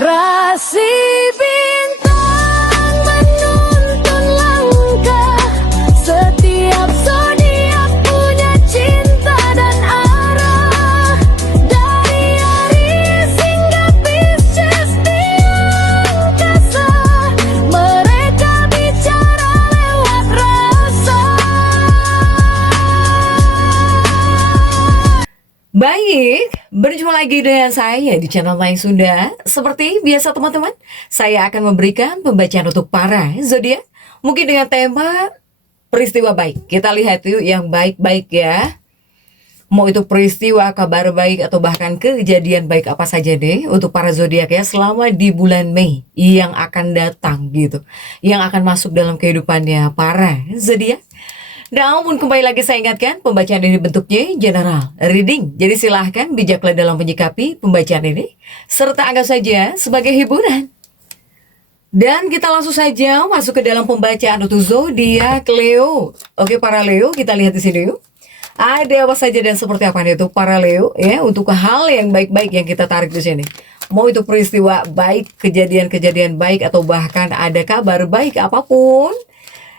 Rasi bintang menuntun langkah, setiap zodiak punya cinta dan arah. Dari Aries hingga Pisces di angkasa, mereka bicara lewat rasa. Baik, berjumpa lagi dengan saya di channel Mayang Sunda. Seperti biasa teman-teman, saya akan memberikan pembacaan untuk para zodiak, mungkin dengan tema peristiwa baik. Kita lihat yuk yang baik-baik ya. Mau itu peristiwa, kabar baik, atau bahkan kejadian baik apa saja deh untuk para zodiak ya selama di bulan Mei yang akan datang gitu, yang akan masuk dalam kehidupannya para zodiak. Namun kembali lagi saya ingatkan, pembacaan ini bentuknya general reading. Jadi silahkan bijaklah dalam menyikapi pembacaan ini, serta anggap saja sebagai hiburan. Dan kita langsung saja masuk ke dalam pembacaan untuk zodiak Leo. Oke para Leo, kita lihat di sini yuk. Ada apa saja dan seperti apa nih untuk para Leo ya, untuk hal yang baik-baik yang kita tarik di sini. Mau itu peristiwa baik, kejadian-kejadian baik, atau bahkan ada kabar baik apapun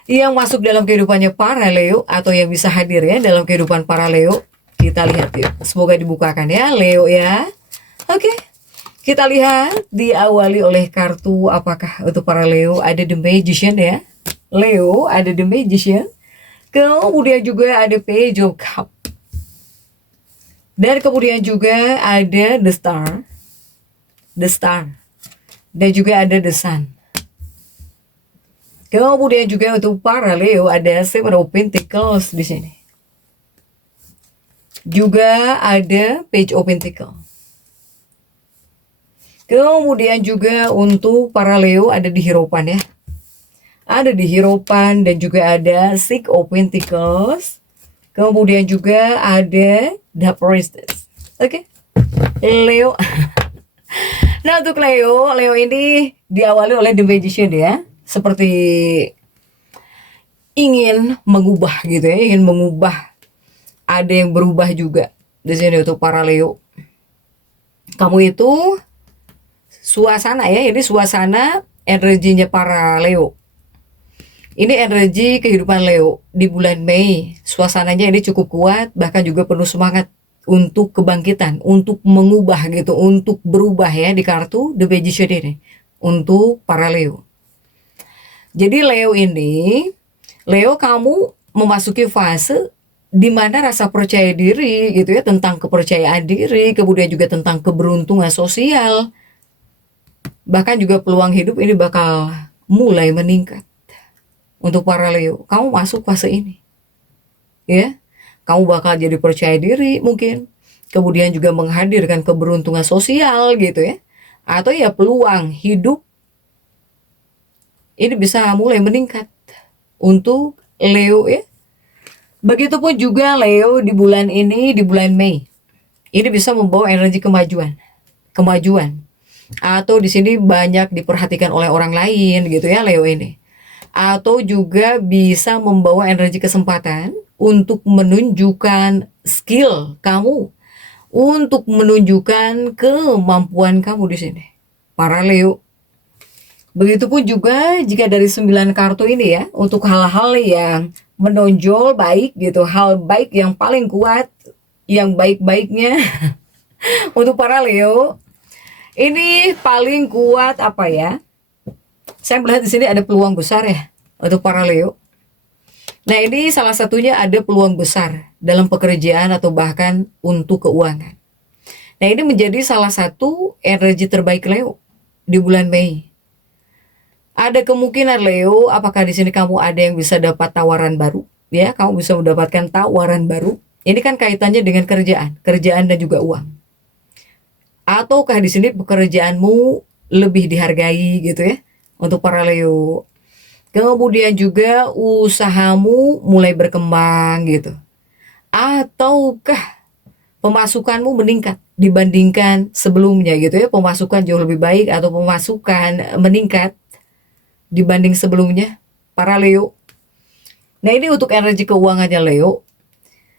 yang masuk dalam kehidupannya para Leo, atau yang bisa hadir ya dalam kehidupan para Leo. Kita lihat yuk, semoga dibukakan ya Leo ya. Oke, kita lihat diawali oleh kartu apakah untuk para Leo. Ada The Magician ya, Leo ada The Magician, kemudian juga ada Page of Cup, dan kemudian juga ada The Star, dan juga ada The Sun. Kemudian juga untuk para Leo ada Seven of Pentacles di sini. Juga ada Page of Pentacles. Kemudian juga untuk para Leo ada di Hierophant ya. Ada di Hierophant, dan juga ada Six of Pentacles. Kemudian juga ada The Priestess. Oke. Leo. Nah, untuk Leo ini diawali oleh The Magician ya. Seperti ingin mengubah gitu ya, ingin mengubah. Ada yang berubah juga di sini untuk para Leo. Kamu itu suasana ya, ini suasana energinya para Leo. Ini energi kehidupan Leo di bulan Mei. Suasananya ini cukup kuat, bahkan juga penuh semangat untuk kebangkitan, untuk mengubah gitu, untuk berubah ya di kartu The Magician ini untuk para Leo. Jadi Leo kamu memasuki fase di mana rasa percaya diri gitu ya, tentang kepercayaan diri, kemudian juga tentang keberuntungan sosial, bahkan juga peluang hidup ini bakal mulai meningkat. Untuk para Leo, kamu masuk fase ini ya, kamu bakal jadi percaya diri mungkin, kemudian juga menghadirkan keberuntungan sosial gitu ya, atau ya peluang hidup ini bisa mulai meningkat untuk Leo ya. Begitupun juga Leo di bulan ini, di bulan Mei, ini bisa membawa energi kemajuan, atau di sini banyak diperhatikan oleh orang lain gitu ya Leo ini, atau juga bisa membawa energi kesempatan untuk menunjukkan skill kamu, untuk menunjukkan kemampuan kamu di sini para Leo. Begitupun juga jika dari 9 kartu ini ya, untuk hal-hal yang menonjol baik gitu, hal baik yang paling kuat, yang baik-baiknya untuk para Leo. Ini paling kuat apa ya? Saya melihat di sini ada peluang besar ya untuk para Leo. Nah, ini salah satunya ada peluang besar dalam pekerjaan atau bahkan untuk keuangan. Nah, ini menjadi salah satu energi terbaik Leo di bulan Mei. Ada kemungkinan Leo, apakah di sini kamu ada yang bisa dapat tawaran baru? Ya, kamu bisa mendapatkan tawaran baru. Ini kan kaitannya dengan kerjaan dan juga uang. Ataukah di sini pekerjaanmu lebih dihargai gitu ya untuk para Leo. Kemudian juga usahamu mulai berkembang gitu. Ataukah pemasukanmu meningkat dibandingkan sebelumnya gitu ya, pemasukan jauh lebih baik atau pemasukan meningkat dibanding sebelumnya para Leo. Nah, ini untuk energi keuangannya Leo.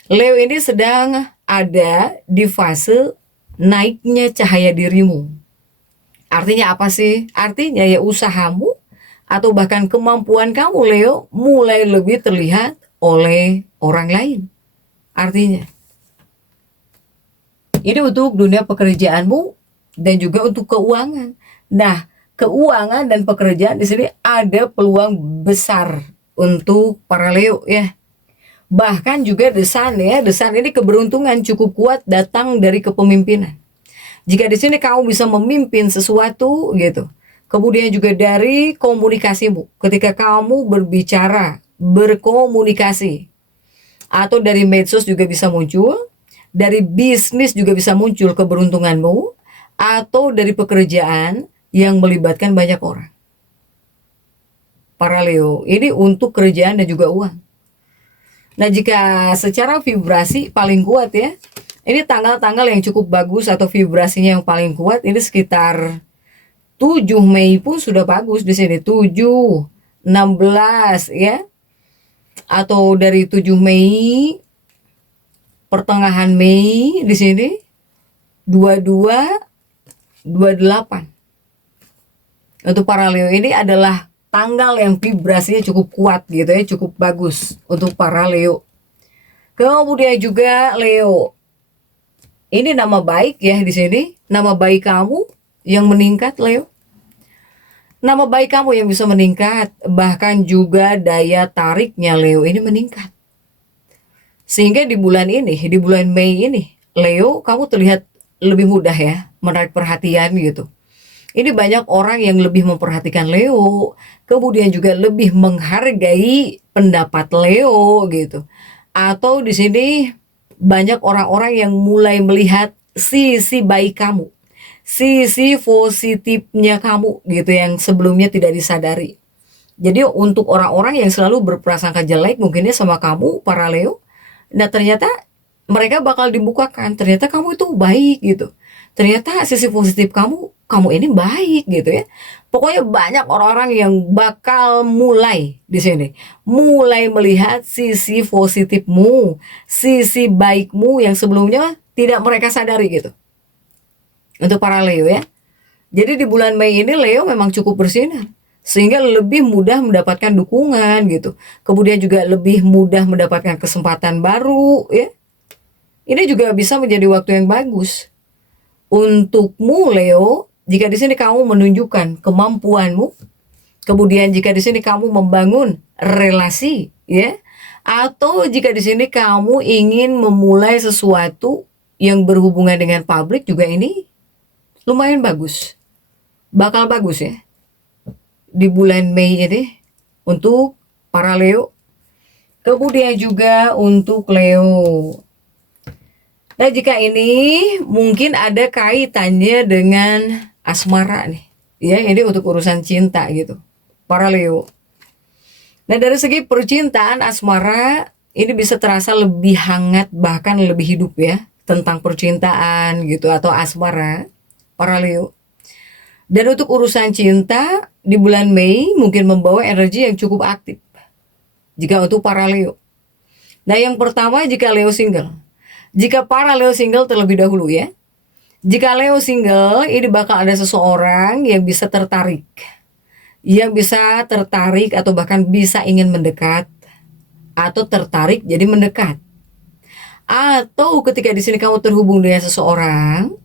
Leo ini sedang ada di fase naiknya cahaya dirimu, Artinya apa sih? Artinya ya usahamu atau bahkan kemampuan kamu Leo mulai lebih terlihat oleh orang lain. Artinya, ini untuk dunia pekerjaanmu dan juga untuk keuangan. Nah, keuangan dan pekerjaan di sini ada peluang besar untuk para Leo ya. Bahkan juga desan ya, desan ini keberuntungan cukup kuat datang dari kepemimpinan. Jika di sini kamu bisa memimpin sesuatu gitu. Kemudian juga dari komunikasimu. Ketika kamu berbicara, berkomunikasi. Atau dari medsos juga bisa muncul. Dari bisnis juga bisa muncul keberuntunganmu. Atau dari pekerjaan yang melibatkan banyak orang. Para Leo, ini untuk kerjaan dan juga uang. Nah, jika secara vibrasi paling kuat ya, ini tanggal-tanggal yang cukup bagus atau vibrasinya yang paling kuat ini sekitar 7 Mei pun sudah bagus di sini. 7, 16 ya. Atau dari 7 Mei pertengahan Mei di sini 22, 28. Untuk para Leo ini adalah tanggal yang vibrasinya cukup kuat gitu ya, cukup bagus untuk para Leo. Kemudian juga Leo, ini nama baik ya di sini, nama baik kamu yang meningkat Leo. Nama baik kamu yang bisa meningkat, bahkan juga daya tariknya Leo ini meningkat. Sehingga di bulan ini, di bulan Mei ini, Leo kamu terlihat lebih mudah ya, menarik perhatian gitu. Ini banyak orang yang lebih memperhatikan Leo, kemudian juga lebih menghargai pendapat Leo gitu. Atau di sini banyak orang-orang yang mulai melihat sisi baik kamu, sisi positifnya kamu gitu yang sebelumnya tidak disadari. Jadi untuk orang-orang yang selalu berprasangka jelek mungkinnya sama kamu para Leo, nah ternyata mereka bakal dibukakan, ternyata kamu itu baik gitu. Ternyata sisi positif kamu ini baik gitu ya. Pokoknya banyak orang-orang yang bakal mulai di sini, mulai melihat sisi positifmu, sisi baikmu yang sebelumnya tidak mereka sadari gitu. Untuk para Leo ya. Jadi di bulan Mei ini Leo memang cukup bersinar, sehingga lebih mudah mendapatkan dukungan gitu. Kemudian juga lebih mudah mendapatkan kesempatan baru ya. Ini juga bisa menjadi waktu yang bagus untukmu Leo. Jika di sini kamu menunjukkan kemampuanmu, kemudian jika di sini kamu membangun relasi, ya, atau jika di sini kamu ingin memulai sesuatu yang berhubungan dengan publik juga ini lumayan bagus, bakal bagus ya di bulan Mei ini untuk para Leo. Kemudian juga untuk Leo. Nah, jika ini mungkin ada kaitannya dengan asmara nih. Ya, ini untuk urusan cinta gitu. Para Leo. Nah, dari segi percintaan asmara ini bisa terasa lebih hangat bahkan lebih hidup ya, tentang percintaan gitu atau asmara para Leo. Dan untuk urusan cinta di bulan Mei mungkin membawa energi yang cukup aktif. Jika untuk para Leo. Nah, yang pertama jika Leo single. Jika para Leo single terlebih dahulu ya. Jika Leo single, ini bakal ada seseorang yang bisa tertarik. Yang bisa tertarik atau bahkan bisa ingin mendekat. Atau tertarik jadi mendekat. Atau ketika di sini kamu terhubung dengan seseorang,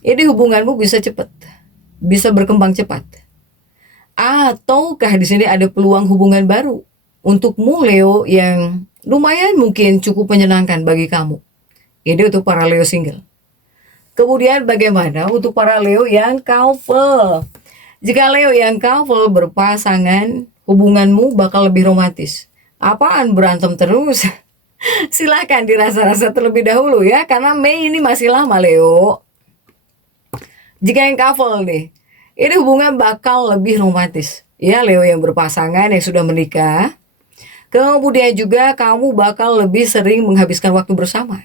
ini hubunganmu bisa cepat. Bisa berkembang cepat. Ataukah di sini ada peluang hubungan baru untukmu Leo yang lumayan mungkin cukup menyenangkan bagi kamu. Ini untuk para Leo single. Kemudian bagaimana untuk para Leo yang couple? Jika Leo yang couple berpasangan, hubunganmu bakal lebih romantis. Apaan berantem terus? Silakan dirasa-rasa terlebih dahulu ya, karena Mei ini masih lama Leo. Jika yang couple nih, ini hubungan bakal lebih romantis. Ya, Leo yang berpasangan yang sudah menikah. Kemudian juga kamu bakal lebih sering menghabiskan waktu bersama.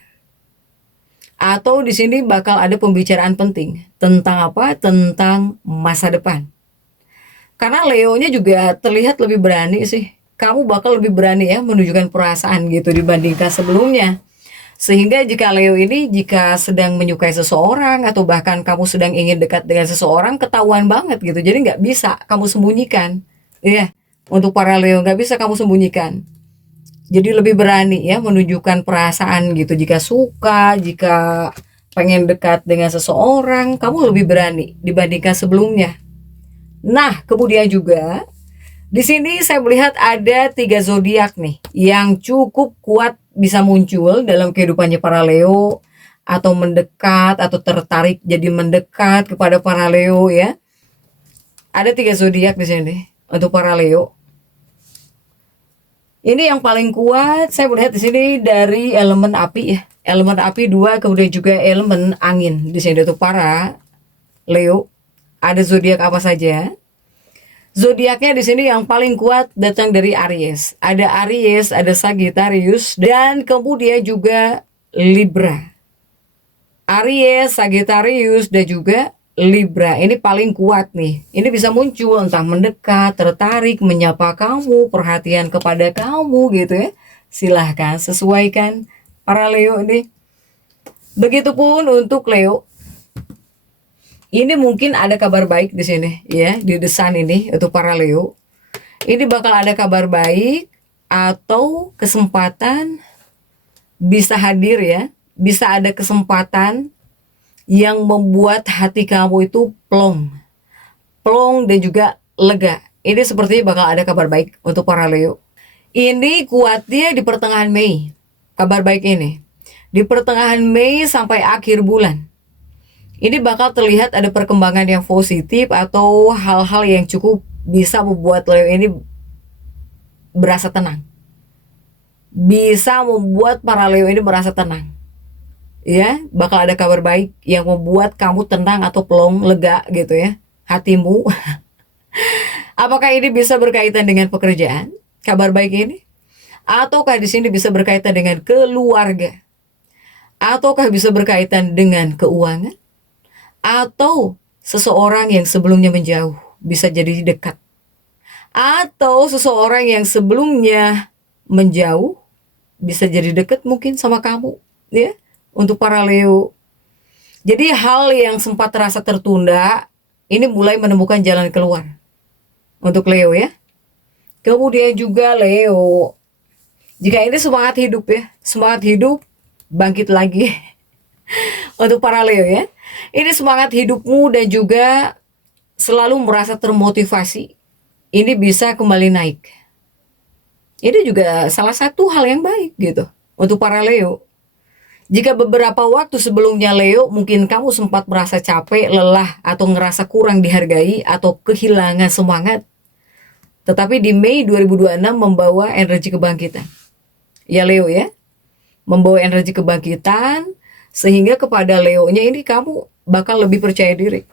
Atau di sini bakal ada pembicaraan penting tentang apa? Tentang masa depan. Karena Leo-nya juga terlihat lebih berani sih. Kamu bakal lebih berani ya menunjukkan perasaan gitu dibandingkan sebelumnya. Sehingga jika Leo ini jika sedang menyukai seseorang atau bahkan kamu sedang ingin dekat dengan seseorang, ketahuan banget gitu. Jadi nggak bisa kamu sembunyikan. Iya, untuk para Leo nggak bisa kamu sembunyikan. Jadi lebih berani ya menunjukkan perasaan gitu. Jika suka, jika pengen dekat dengan seseorang, kamu lebih berani dibandingkan sebelumnya. Nah, kemudian juga di sini saya melihat ada 3 zodiak nih yang cukup kuat bisa muncul dalam kehidupannya para Leo atau mendekat atau tertarik jadi mendekat kepada para Leo ya. Ada 3 zodiak di sini untuk para Leo. Ini yang paling kuat saya melihat di sini dari elemen api ya. Elemen api 2, kemudian juga elemen angin. Di sini untuk para Leo. Ada zodiak apa saja? Zodiaknya di sini yang paling kuat datang dari Aries. Ada Aries, ada Sagittarius, dan kemudian juga Libra. Aries, Sagittarius, dan juga Libra. Ini paling kuat nih. Ini bisa muncul entah mendekat, tertarik, menyapa kamu, perhatian kepada kamu gitu ya. Silahkan sesuaikan para Leo ini. Begitupun untuk Leo. Ini mungkin ada kabar baik di sini ya, di desan ini untuk para Leo. Ini bakal ada kabar baik atau kesempatan bisa hadir ya. Bisa ada kesempatan yang membuat hati kamu itu plong. Plong dan juga lega. Ini sepertinya bakal ada kabar baik untuk para Leo. Ini kuatnya di pertengahan Mei. Kabar baik ini. Di pertengahan Mei sampai akhir bulan. Ini bakal terlihat ada perkembangan yang positif atau hal-hal yang cukup bisa membuat Leo ini berasa tenang. Bisa membuat para Leo ini merasa tenang. Ya, bakal ada kabar baik yang membuat kamu tenang atau plong, lega gitu ya, hatimu. Apakah ini bisa berkaitan dengan pekerjaan? Kabar baik ini? Ataukah di sini bisa berkaitan dengan keluarga? Ataukah bisa berkaitan dengan keuangan? Atau seseorang yang sebelumnya menjauh bisa jadi dekat. Atau seseorang yang sebelumnya menjauh bisa jadi dekat mungkin sama kamu, ya. Untuk para Leo. Jadi hal yang sempat terasa tertunda ini mulai menemukan jalan keluar untuk Leo ya. Kemudian juga Leo, jika ini semangat hidup ya, semangat hidup bangkit lagi untuk para Leo ya. Ini semangat hidupmu dan juga selalu merasa termotivasi. Ini bisa kembali naik. Ini juga salah satu hal yang baik gitu untuk para Leo. Jika beberapa waktu sebelumnya Leo mungkin kamu sempat merasa capek, lelah, atau ngerasa kurang dihargai, atau kehilangan semangat. Tetapi di Mei 2026 membawa energi kebangkitan. Ya Leo ya, membawa energi kebangkitan, sehingga kepada Leo-nya ini kamu bakal lebih percaya diri.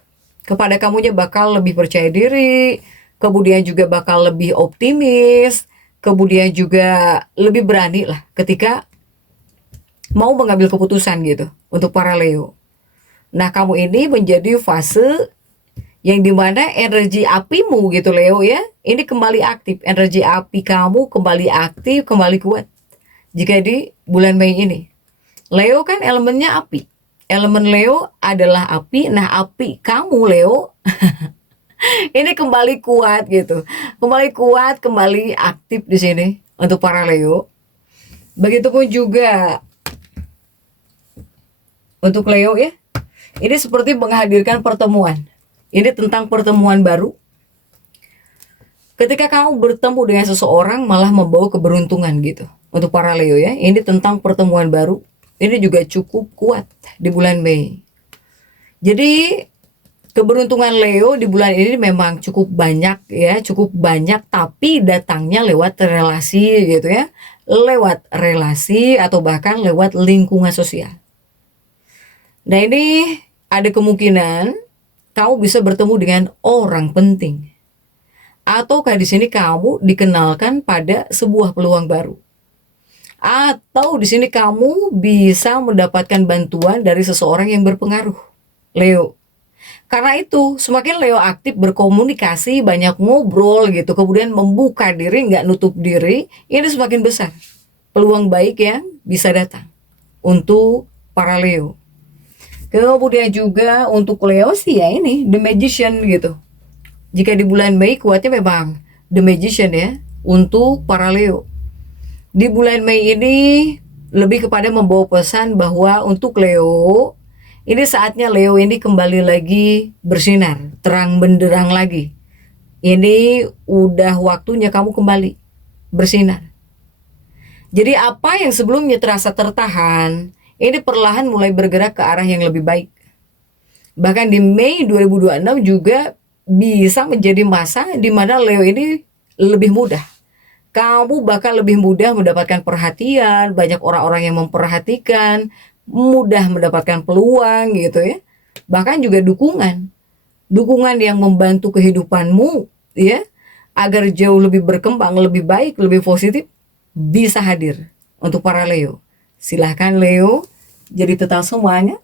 Kepada kamunya bakal lebih percaya diri, kemudian juga bakal lebih optimis, kemudian juga lebih berani lah ketika mau mengambil keputusan gitu untuk para Leo. Nah, kamu ini menjadi fase yang dimana energi apimu gitu Leo ya, ini kembali aktif. Energi api kamu kembali aktif, kembali kuat. Jika di bulan Mei ini. Leo kan elemennya api. Elemen Leo adalah api. Nah, api kamu Leo ini kembali kuat gitu. Kembali kuat, kembali aktif di sini untuk para Leo. Begitupun juga untuk Leo ya, ini seperti menghadirkan pertemuan. Ini tentang pertemuan baru. Ketika kamu bertemu dengan seseorang malah membawa keberuntungan gitu. Untuk para Leo ya, ini tentang pertemuan baru. Ini juga cukup kuat di bulan Mei. Jadi keberuntungan Leo di bulan ini memang cukup banyak ya, cukup banyak, tapi datangnya lewat relasi gitu ya. Lewat relasi atau bahkan lewat lingkungan sosial. Nah ini ada kemungkinan kamu bisa bertemu dengan orang penting. Ataukah di sini kamu dikenalkan pada sebuah peluang baru. Atau di sini kamu bisa mendapatkan bantuan dari seseorang yang berpengaruh. Leo. Karena itu semakin Leo aktif berkomunikasi, banyak ngobrol gitu, kemudian membuka diri, nggak nutup diri, ini semakin besar peluang baik yang bisa datang. untuk para Leo. Kemudian juga untuk Leo sih ya ini The Magician gitu. Jika di bulan Mei kuatnya memang The Magician ya untuk para Leo. Di bulan Mei ini lebih kepada membawa pesan bahwa untuk Leo, ini saatnya Leo ini kembali lagi bersinar, terang benderang lagi. Ini udah waktunya kamu kembali bersinar. Jadi apa yang sebelumnya terasa tertahan, ini perlahan mulai bergerak ke arah yang lebih baik. Bahkan di Mei 2026 juga bisa menjadi masa di mana Leo ini lebih mudah. Kamu bakal lebih mudah mendapatkan perhatian, banyak orang-orang yang memperhatikan, mudah mendapatkan peluang gitu ya. Bahkan juga dukungan. Dukungan yang membantu kehidupanmu ya, agar jauh lebih berkembang, lebih baik, lebih positif bisa hadir untuk para Leo. Silahkan Leo, jadi total semuanya.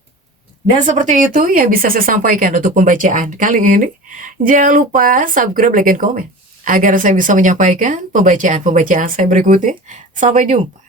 Dan seperti itu yang bisa saya sampaikan untuk pembacaan kali ini. Jangan lupa subscribe, like, dan komen agar saya bisa menyampaikan pembacaan-pembacaan saya berikutnya. Sampai jumpa.